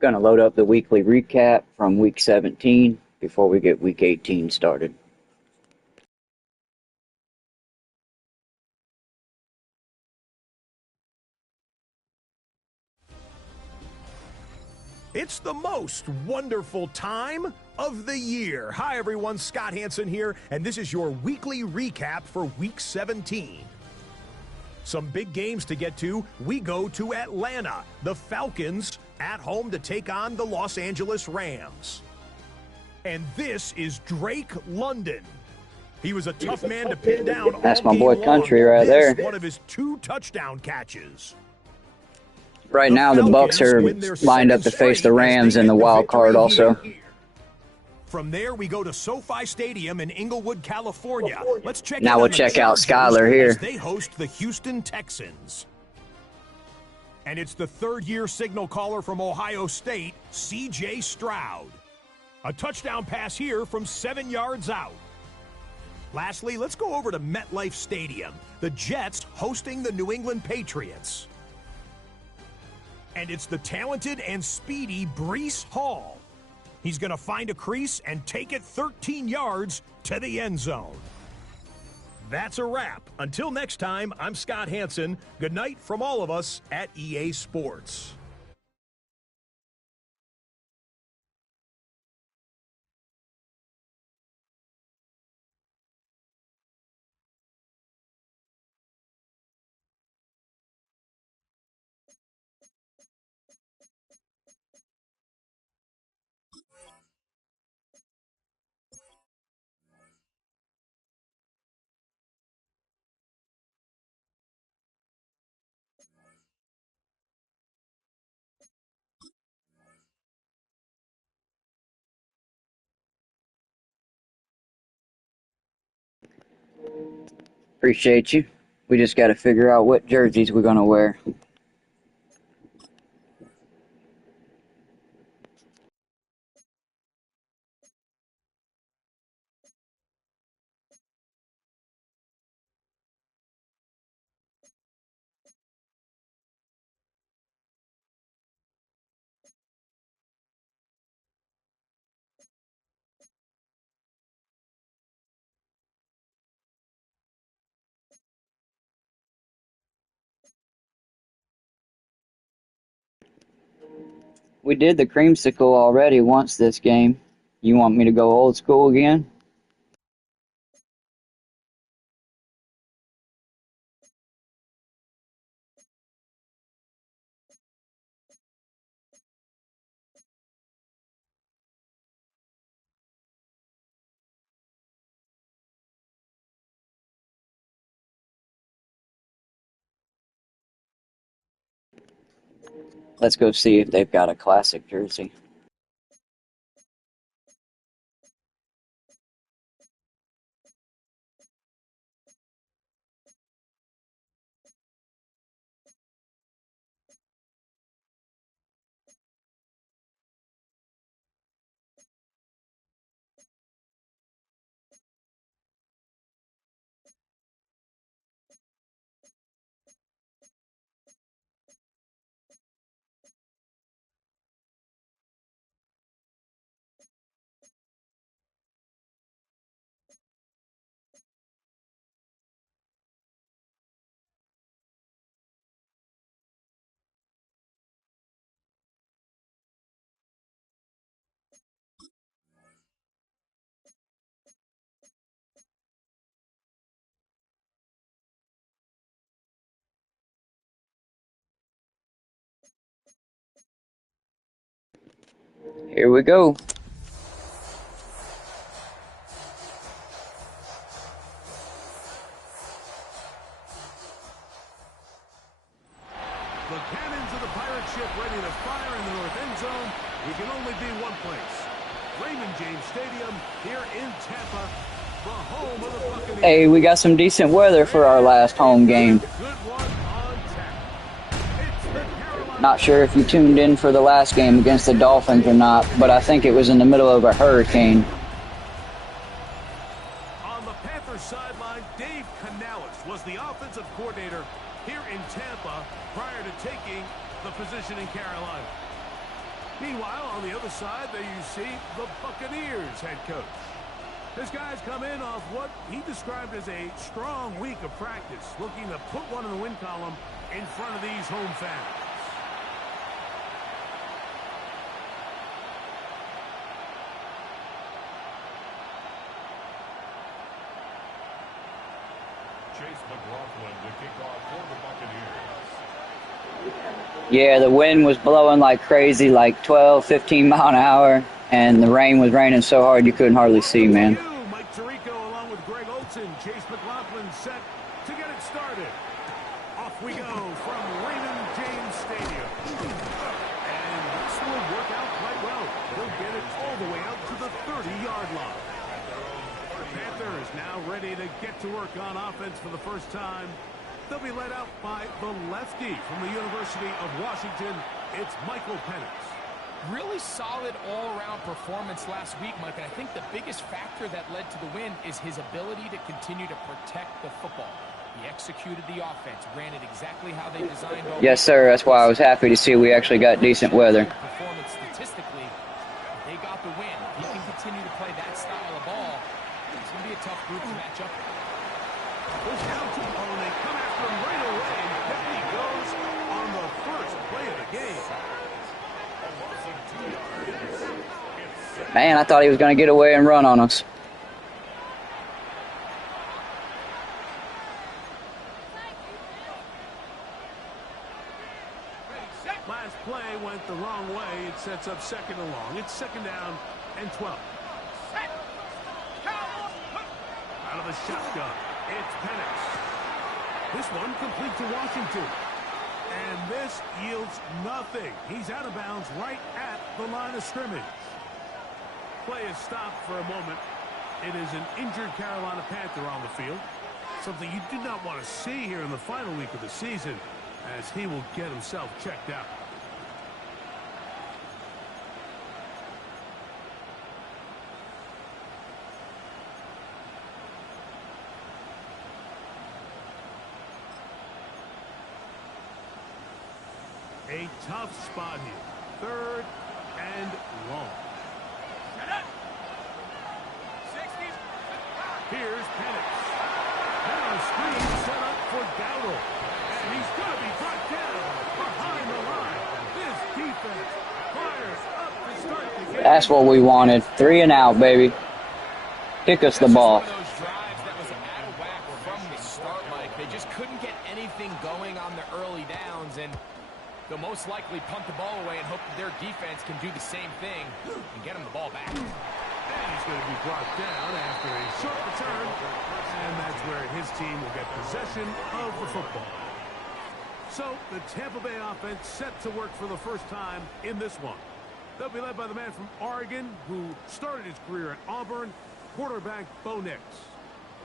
Gonna load up the weekly recap from week 17 before we get week 18 started. It's the most wonderful time of the year. Hi, everyone. Scott Hansen here, and this is your weekly recap for Week 17. Some big games to get to. We go to Atlanta. The Falcons at home to take on the Los Angeles Rams. And this is Drake London. He was a tough man to pin down. That's my boy Country right there. One of his 2 touchdown catches. Right now, the Bucs are lined up to face the Rams in the wild card also. From there, we go to SoFi Stadium in Inglewood, California. Let's check now we'll check out Skyler here. They host the Houston Texans. And it's the third-year signal caller from Ohio State, C.J. Stroud. A touchdown pass here from 7 yards out. Lastly, let's go over to MetLife Stadium. The Jets hosting the New England Patriots. And it's the talented and speedy Breece Hall. He's going to find a crease and take it 13 yards to the end zone. That's a wrap. Until next time, I'm Scott Hansen. Good night from all of us at EA Sports. Appreciate you. We just got to figure out what jerseys we're going to wear. We did the creamsicle already once this game. You want me to go old school again? Let's go see if they've got a classic jersey. Here we go. The cannons of the pirate ship ready to fire in the north end zone. We can only be one place. Raymond James Stadium here in Tampa, the home of the Buccaneers. Hey, we got some decent weather for our last home game. Not sure if you tuned in for the last game against the Dolphins or not, but I think it was in the middle of a hurricane. On the Panthers sideline, Dave Canales was the offensive coordinator here in Tampa prior to taking the position in Carolina. Meanwhile, on the other side, there you see the Buccaneers head coach. This guy's come in off what he described as a strong week of practice, looking to put one in the win column in front of these home fans. Chase McLaughlin to kick off for the Buccaneers. Yeah, the wind was blowing like crazy, like 12, 15 mile an hour, and the rain was raining so hard you couldn't hardly see, man. Mike Tirico along with Greg Olsen. Chase McLaughlin set to get it started. Off we go from Raymond James Stadium. And this will work out quite well. They'll get it all the way out to the 30-yard line. The Panthers now ready to get to work on offense for the first time. They'll be led out by the lefty from the University of Washington. It's Michael Penix. Really solid all-around performance last week, Mike, and I think the biggest factor that led to the win is his ability to continue to protect the football. He executed the offense, ran it exactly how they designed it. Yes, sir. That's why I was happy to see we actually got decent weather. Performance statistically, they got the win. He can continue to play that style of ball. It's going to be a tough group to match up with. Push down to and they come after him right away. And there he goes on the first play of the game. Man, I thought he was going to get away and run on us. Last play went the wrong way. It sets up second and long. It's second down and 12. Out of the shotgun, it's Penix. This one complete to Washington. And this yields nothing. He's out of bounds right at the line of scrimmage. Play is stopped for a moment. It is an injured Carolina Panther on the field. Something you do not want to see here in the final week of the season, as he will get himself checked out. A tough spot here. Third and long. Here's Penix. Now a screen set up for Dowdle. And he's going to be brought down behind the line. This defense fires up to start the game. That's what we wanted. 3 and out, baby. Kick us the ball. One of those drives that was out of whack from the start, Mike. They just couldn't get anything going on the early downs, and they'll most likely punt the ball away and hope that their defense can do the same thing and get them the ball back. And he's going to be brought down after a short return. And that's where his team will get possession of the football. So the Tampa Bay offense set to work for the first time in this one. They'll be led by the man from Oregon who started his career at Auburn, quarterback Bo Nix.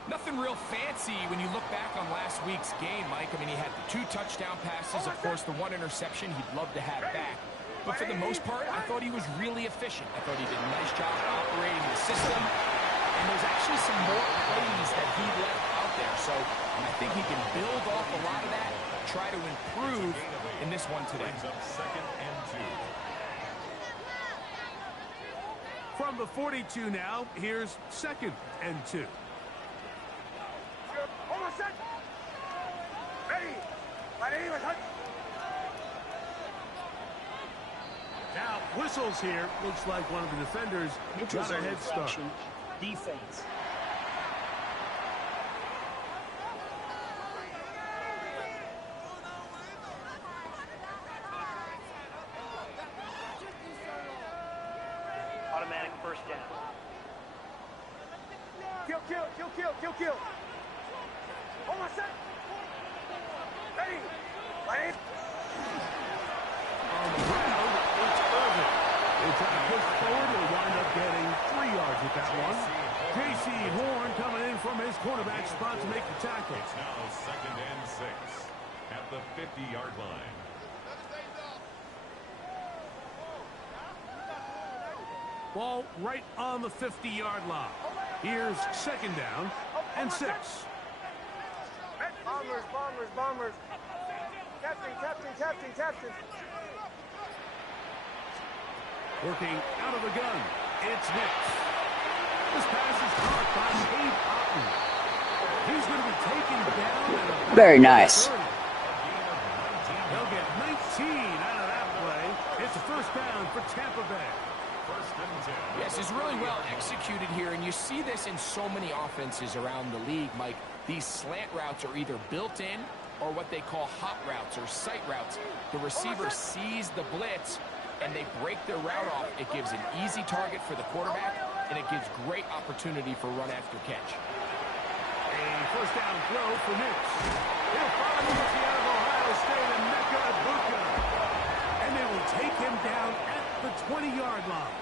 Nothing real fancy when you look back on last week's game, Mike. I mean, he had the 2 touchdown passes, of course, the 1 interception he'd love to have back. But for the most part, I thought he was really efficient. I thought he did a nice job operating the system. And there's actually some more plays that he left out there. So I think he can build off a lot of that, try to improve in this one today. Second and 2. From the 42 now, here's second and 2. Now, whistles here. Looks like one of the defenders got a head start. Defense. Automatic first down. Kill. Hold on a sec. Ready. Ready. On the ground, it's Irvin. They try to push forward. They'll wind up getting 3 yards with that one. J.C. Horn coming in from his cornerback spot to make the tackle. It's now second and 6 at the 50-yard line. Ball right on the 50-yard line. Here's second down and 6. Bombers. Captain. Working out of the gun. It's Nix. This pass is caught by Cade Otton. He's going to be taken down at about Very nice. 30. They'll get 19 out of that play. It's a first down for Tampa Bay. Yes, it's really well executed here, and you see this in so many offenses around the league, Mike. These slant routes are either built in or what they call hot routes or sight routes. The receiver sees the blitz, and they break their route off. It gives an easy target for the quarterback, and it gives great opportunity for run after catch. A first down throw for Nix. He'll find the rookie out of Ohio State, and Mecca Ibuka. And they will take him down at the 20-yard line.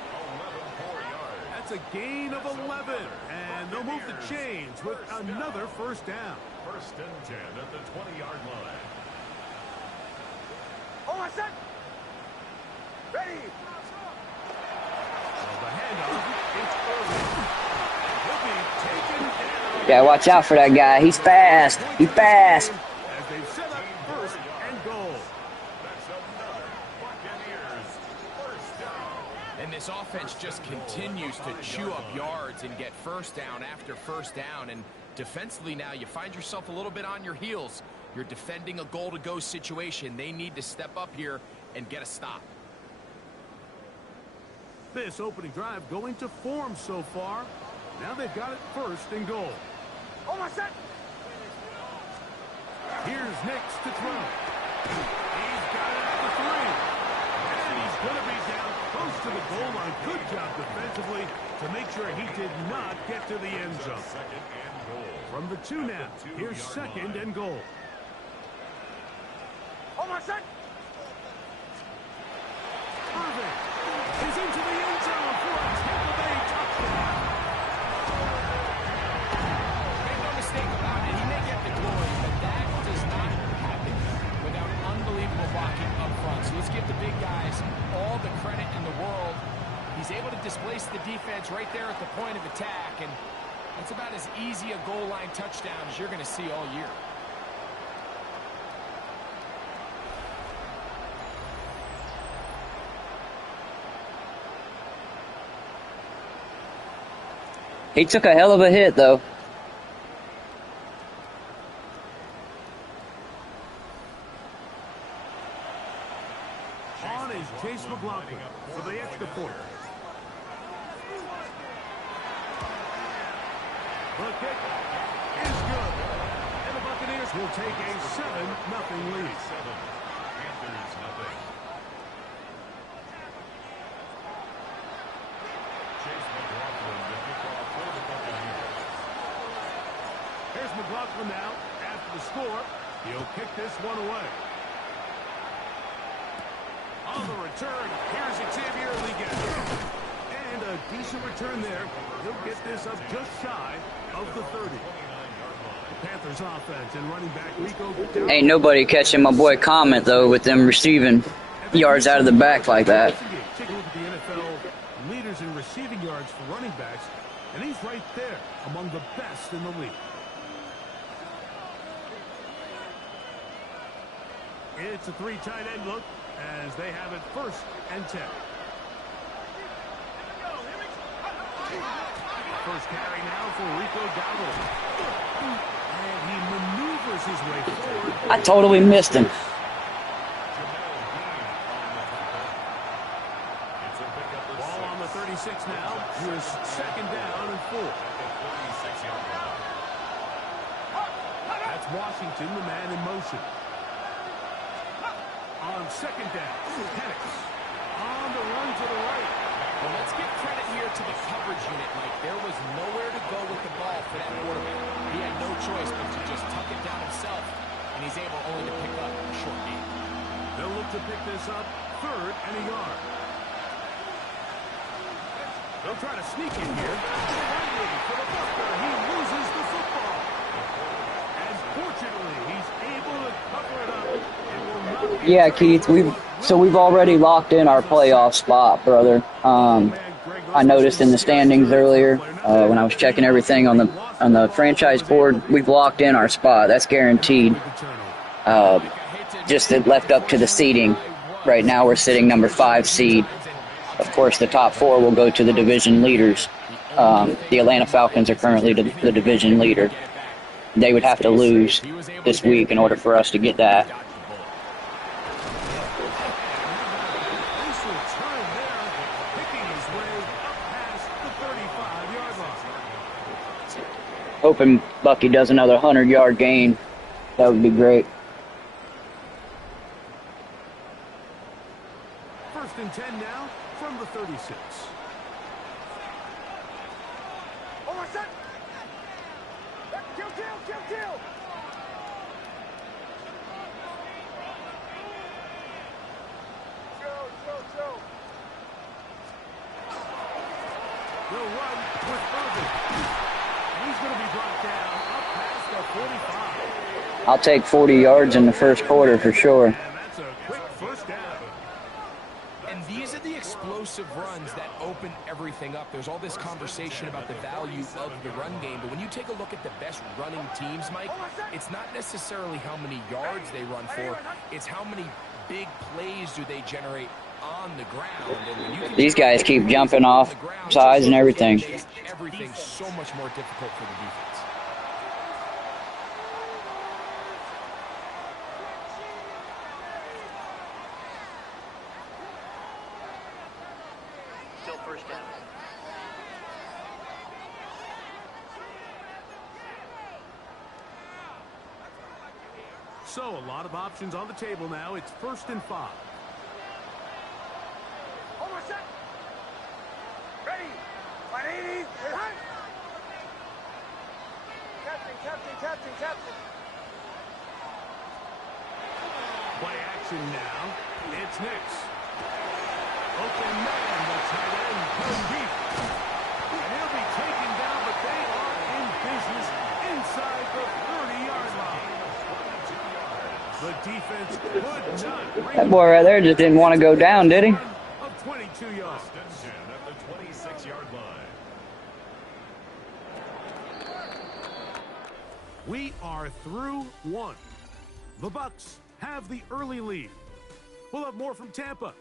That's a gain of 11, and they'll move the chains with another first down. First and 10 at the 20-yard line. Oh, I said. Ready. The handoff is early. He'll be taken down. Yeah, watch out for that guy. He's fast. He's fast. As they set up first and goal. That's another Buccaneers first down. And this offense just continues to chew up yards and get first down after first down. And defensively now, you find yourself a little bit on your heels. You're defending a goal-to-go situation. They need to step up here and get a stop. This opening drive going to form so far. Now they've got it first and goal. Oh, I said. Here's Nix to throw. He's got it at the 3. And he's going to be down close to the goal line. Good job defensively to make sure he did not get to the end zone. Second and goal. From the 2 now, here's second and goal. Oh, I said. Irving is into the end zone for a Tampa Bay touchdown. Make no mistake about it, he may get the glory, but that does not happen without unbelievable blocking up front. So let's give the big guys all the credit in the world. He's able to displace the defense right there at the point of attack, and that's about as easy a goal line touchdown as you're going to see all year. He took a hell of a hit, though. On is Chase McLaughlin for the extra point. The kick is good. And the Buccaneers will take a 7-0 lead. Panthers nothing. Chase McLaughlin, the kickoff for the Buccaneers. Here's McLaughlin now. After the score, he'll kick this one away. On the return, here's Xavier Leggett. And a decent return there. He'll get this up just shy of the 30. The Panthers offense and running back Rico. Ain't nobody catching my boy Comment, though, with them receiving yards out of the back like that. Take a look at the NFL leaders in receiving yards for running backs, and he's right there among the best in the league. It's a 3 tight end look as they have it first and 10. First carry now for Rico Dowdle. And he maneuvers his way forward. I totally missed him. Ball on the 36 now. Here's second down and 4. That's Washington, the man in motion. On second down, Penix on the run to the right. Well, let's give credit here to the coverage unit, Mike. There was nowhere to go with the ball for that quarterback. He had no choice but to just tuck it down himself, and he's able only to pick up a short gain. They'll look to pick this up, 3rd and a yard. They'll try to sneak in here. For the Bucker, he loses the football. And fortunately, he's able to cover it up. It will not be Yeah, Keith, we've already locked in our playoff spot, brother. I noticed in the standings earlier when I was checking everything on the franchise board, we've locked in our spot. That's guaranteed. Just it left up to the seeding. Right now we're sitting number 5 seed. of course, the top 4 will go to the division leaders. The Atlanta Falcons are currently the division leader. They would have to lose this week in order for us to get that. Hoping Bucky does another 100-yard gain. That would be great. 1st and 10 now from the 36. Oh, my son! Kill! Joe. They'll run with Irvin. He's going to be brought down up past the 45. I'll take 40 yards in the first quarter for sure. And that's a quick first down. And these are the explosive runs that open everything up. There's all this conversation about the value of the run game, but when you take a look at the best running teams, Mike, it's not necessarily how many yards they run for, it's how many big plays do they generate on the ground. And when you can These guys keep jumping off sides and everything. Everything's so much more difficult for the defense. Still first down. So a lot of options on the table now. It's 1st and 5. Hold on a sec. Ready. 180. Hunt. Captain. Play action now. It's Nix. Open man, the tight end, goes deep. And he'll be taken down, but they are in business inside the 30-yard line. The defense could not bring That boy right there just didn't want to go down, did he? of 22 yards. At the 26-yard line. We are through 1. The Bucs have the early lead. We'll have more from Tampa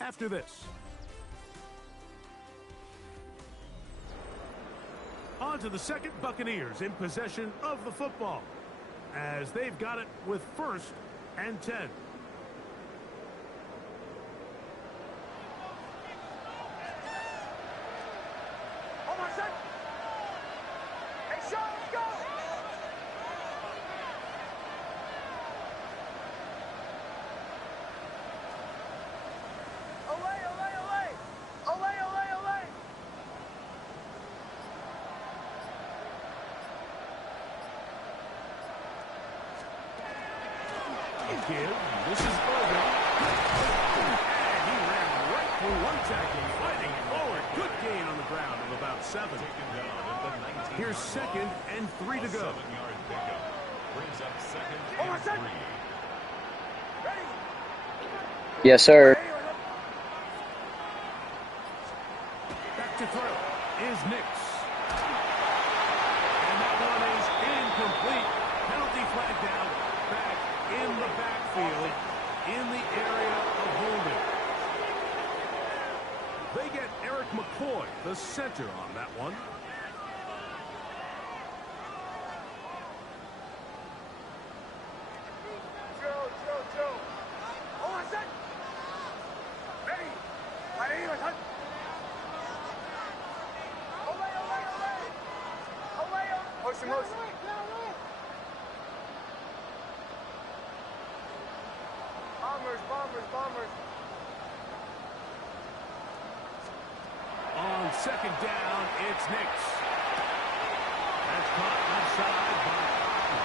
after this. On to the second. Buccaneers in possession of the football as they've got it with 1st and 10. Hold on a sec. Hey, Sean, let's go. Olay. Give. This is Irvin. And he ran right for 1 tackle, fighting forward. Good gain on the ground of about 7. Here's 2nd and 3 to go. 7-yard pickup. Brings up 2nd Hold on a and sec. 3. Ready. Yes, sir. Back to throw is Nix. And that one is incomplete. Penalty flag down. Back in the backfield in the area of holding. They get Eric McCoy, the center, on that one. Joe. Hold on a sec. Ready. 180. Hunt. Olay. Motion. Bombers. On 2nd down, it's Nix. That's caught outside by Cotton.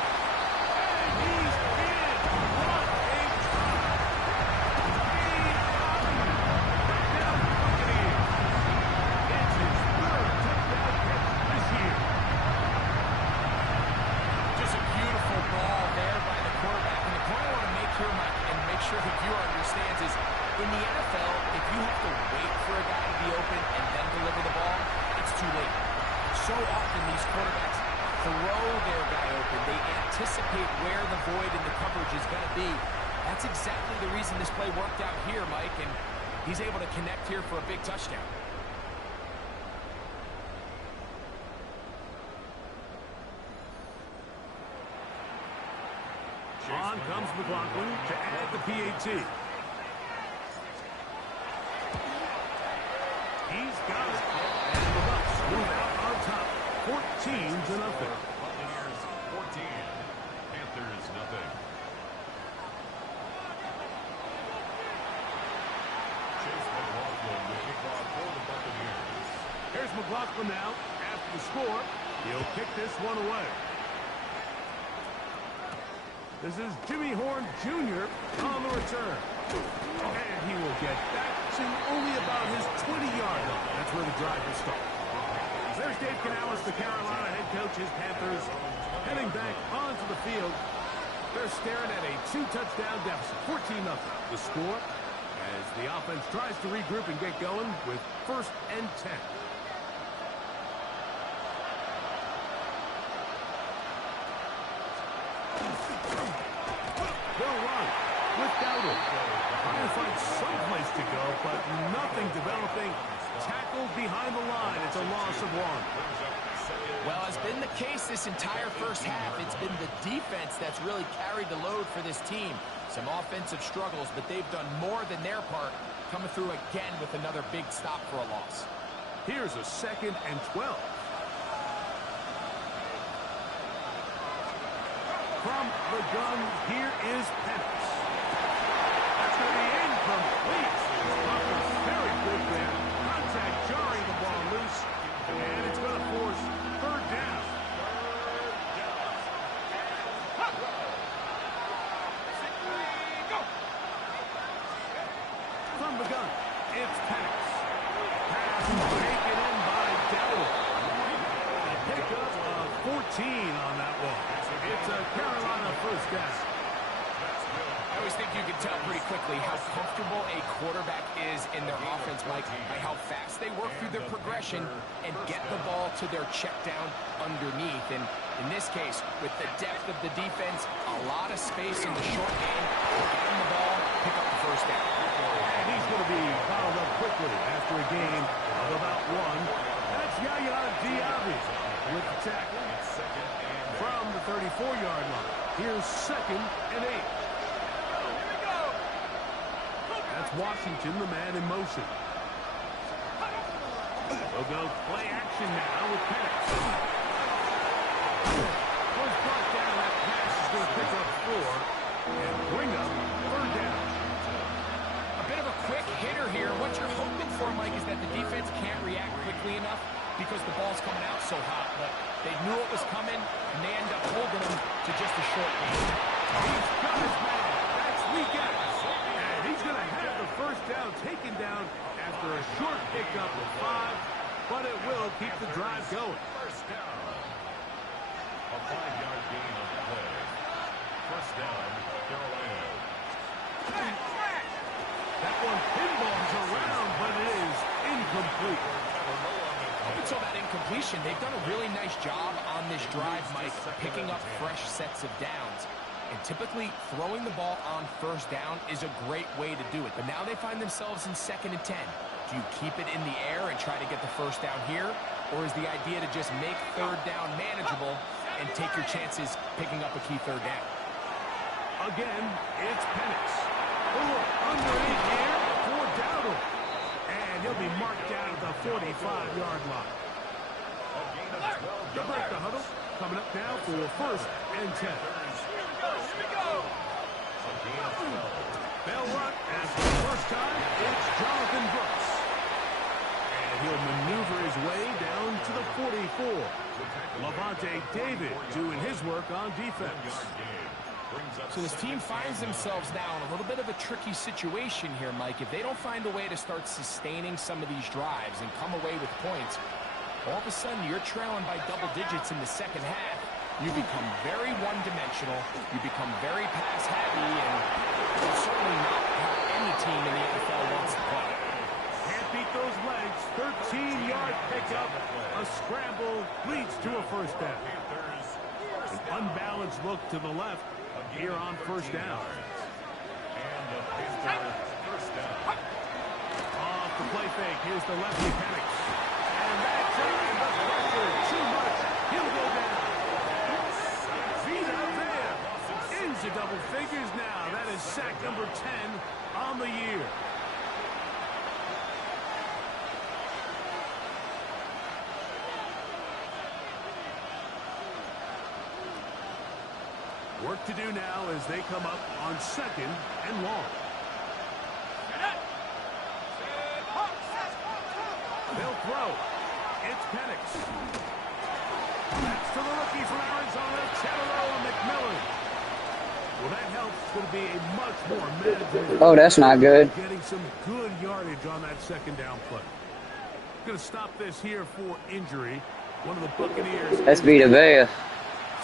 And he's in. What a try. Touchdown Buccaneers. It's his 3rd touchdown catch this year. Just a beautiful ball there by the quarterback. And the point I want to make here, Mike, and make sure the viewer understands is, in the NFL, if you have to wait for a guy to be open and then deliver the ball, it's too late. So often these quarterbacks throw their guy open. They anticipate where the void in the coverage is going to be. That's exactly the reason this play worked out here, Mike. And He's able to connect here for a big touchdown. On comes McLaughlin to add the PAT. He's got it. And the Bucs move out on top, 14-0. Buccaneers 14, Panthers nothing. Chase McLaughlin will kick off for the Buccaneers. Here's McLaughlin now. After the score, he'll kick this one away. This is Jimmy Horn Jr. on the return. And he will get back to only about his 20-yard line. That's where the drive will start. There's Dave Canales, the Carolina head coach. His Panthers heading back onto the field. They're staring at a 2-touchdown deficit, 14-0. The score as the offense tries to regroup and get going with 1st and 10. They'll run with Dowdle. Trying to find someplace to go, but nothing developing. Tackled behind the line. It's a loss of 1. Well, it's been the case this entire first half. It's been the defense that's really carried the load for this team. Some offensive struggles, but they've done more than their part, coming through again with another big stop for a loss. Here's a 2nd and 12. From the gun, here is Penix. That's going to be incomplete. Butler's very good there. Contact jarring the ball loose, and it's going to force 3rd down. From the gun, it's Penix. Pass taken in by Dowdle. A pickup of 14 on that one. It's a Carolina 1st down. I always think you can tell pretty quickly how comfortable a quarterback is in their offense, Mike, by how fast they work through their progression and get the ball to their check down underneath. And in this case, with the depth of the defense, a lot of space in the short game, get him the ball, pick up the 1st down. And he's going to be fouled up quickly after a game of about 1. That's Yaya Diaby with the tackle from the 34-yard line. Here's 2nd and 8. That's Washington, the man in motion. We'll go play action now with Penix. Was brought down. That pass is going to pick up 4 and bring up 3rd down. A bit of a quick hitter here. What you're hoping for, Mike, is that the defense can't react quickly enough because the ball's coming out so hot. But they knew it was coming, and they end up holding him to just a short game. He's got his man. That's weekend. And he's going to have the 1st down taken down after a short pickup of 5, but it will keep the drive going. 1st down. A 5-yard gain on the play. 1st down, Carolina. That one pinballs around, but it is incomplete. Up until that incompletion, they've done a really nice job on this drive, Mike, picking up fresh sets of downs. And typically, throwing the ball on 1st down is a great way to do it. But now they find themselves in 2nd and 10. Do you keep it in the air and try to get the 1st down here? Or is the idea to just make 3rd down manageable and take your chances picking up a key 3rd down? Again, it's Penix. Underneath here for Dowdle. And he'll be marked down at the 45-yard line. The break the huddle. Coming up now for 1st and 10. They'll run, and for the first time, it's Jonathan Brooks. And he'll maneuver his way down to the 44. Levante David doing his work on defense. So this team finds themselves now in a little bit of a tricky situation here, Mike. If they don't find a way to start sustaining some of these drives and come away with points, all of a sudden you're trailing by double digits in the 2nd half. You become very one-dimensional, you become very pass-heavy, and it's certainly not how any team in the NFL wants to play. Can't beat those legs. 13-yard pickup. A scramble leads to a 1st down. An unbalanced look to the left here on 1st down. And the Panthers 1st down. the play fake. Here's the lefty Penix. And that's it. And the pressure. Too much. He'll go down. Vita there. Into double figures now. That is sack number 10 on the year. Work to do now as they come up on 2nd and long. They'll throw. It's Penix. That's to the rookie from Arizona, Chatterow McMillan. Well, that helps. It's going to be a much more manageable. Oh, that's not good. Getting some good yardage on that 2nd down play. Going to stop this here for injury. One of the Buccaneers. That's Vita Vea.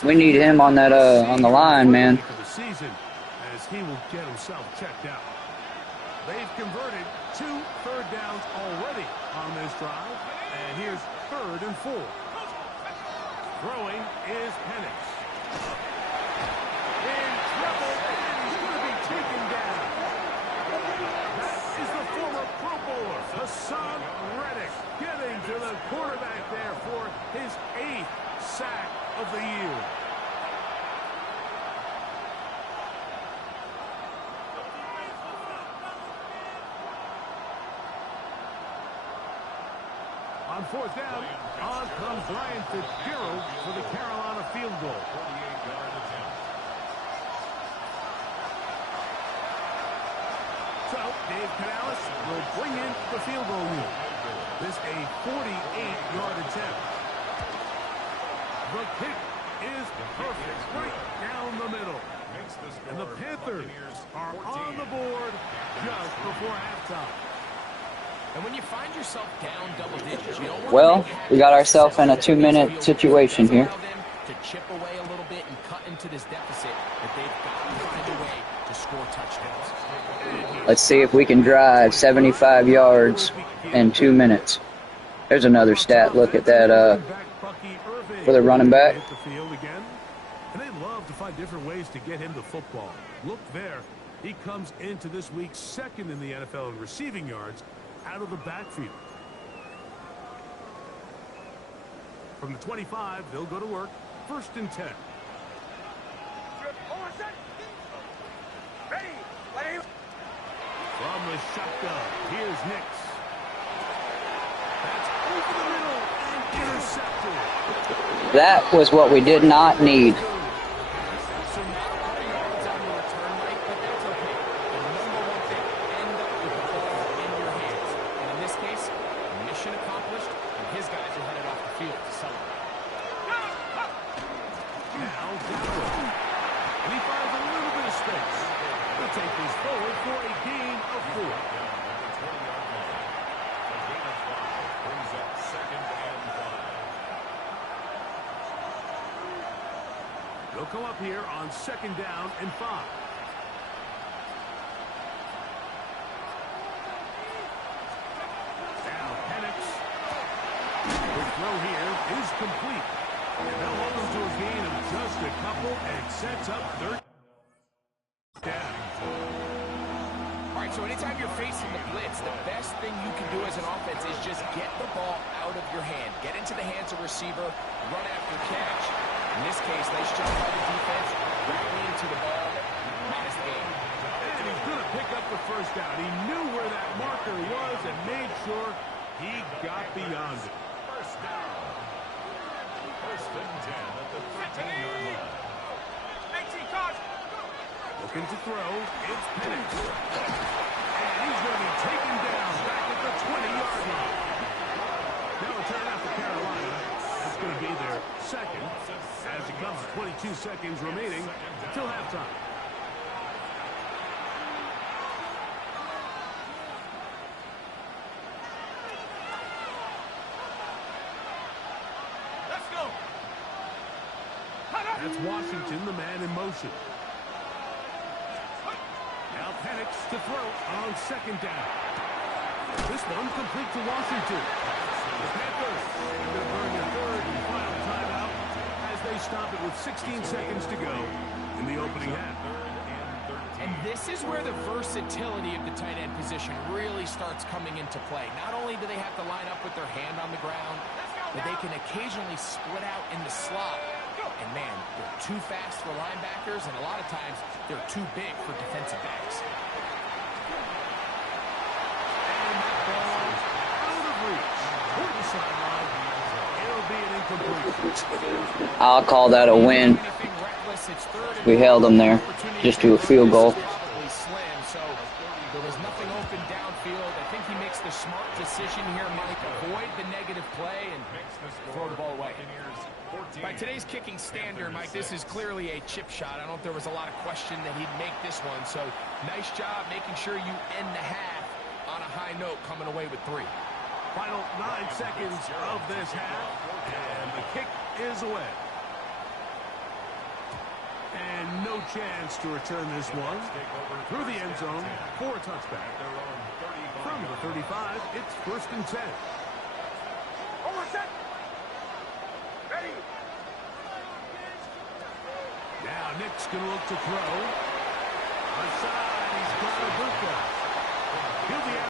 We need him on that on the line, man. For the season, as he will get himself checked out. They've converted 2 third downs already on this drive, and here's 3rd and 4. Throwing is Penix. In trouble, and he's going to be taken down. That is the former Pro Bowler, Hassan Reddick, getting to the quarterback there for his 8th sack of the year. On 4th down, on comes Ryan Fitzgerald for the Carolina field goal. 48-yard attempt. So, Dave Canales will bring in the field goal unit. This a 48-yard attempt. The kick is perfect, right down the middle. And the Panthers are on the board just before halftime. And when you find yourself down double digits, you don't want Well, to we got ourselves in a 2-minute situation here. allow them to chip away a little bit and cut into this deficit, but they've got to find a way to score touchdowns. Let's see if we can drive 75 yards in 2 minutes. There's another stat. Look at that for the running back. Hit the field again. And they love to find different ways to get him the football. Look there. He comes into this week 2nd in the NFL in receiving yards out of the backfield. From the 25, they'll go to work. 1st and 10. Ready. Ready. From the shotgun, here's Nix. That's over the middle and intercepted. That was what we did not need. So not a lot of yards on the return, Mike, but that's okay. The number one thing, end up with the ball in your hands. And in this case, mission accomplished, and his guys are headed off the field to celebrate. Now, Dowell. And he finds a little bit of space. He'll take this forward for a gain of 4. Down at the 20-yard line. A gain of 5 brings up 2nd and 5. They'll come up here on 2nd down and 5. Now Penix. The throw here is complete. And they'll hold them to a gain of just a couple and sets up 3rd down. All right, so anytime you're facing the blitz, the best thing you can do as an offense is just get the ball out of your hand. Get into the hands of receiver, run after catch. In this case, nice job by the defense, rallying to the ball, pass game. And he's going to pick up the 1st down. He knew where that marker was and made sure he got beyond it. 1st down. 1st and 10 at the 13-yard line. Looking to throw, it's Penix. And he's going to be taken down back at the 20-yard line. Now a turn out for Carolina. That's going to be their 2nd as it comes 22 seconds remaining until halftime. Let's go. That's Washington, the man in motion. Now Penix to throw on 2nd down. This one complete to Washington. The Panthers are going to burn their 3rd and final timeout as they stop it with 16 seconds to go in the opening half. And This is where the versatility of the tight end position really starts coming into play. Not only do they have to line up with their hand on the ground, but they can occasionally split out in the slot. And man, they're too fast for linebackers, and a lot of times they're too big for defensive backs. And that ball out of reach. Toward the sideline. It'll be an incompletion. I'll call that a win. We held them there just to a field goal. So there was nothing open downfield. I think he makes the smart decision here, Mike. Avoid the negative play and throw the ball away. By today's kicking standard, Mike, this is clearly a chip shot. I don't know if there was a lot of question that he'd make this one. So nice job making sure you end the half on a high note, coming away with 3. Final 9 seconds of this half, and the kick is away. And no chance to return this one through the end zone for a touchback. From the 35, it's 1st and 10. Over set. Ready. Now Nick's going to look to throw. Aside, he's got a boot. He'll be out.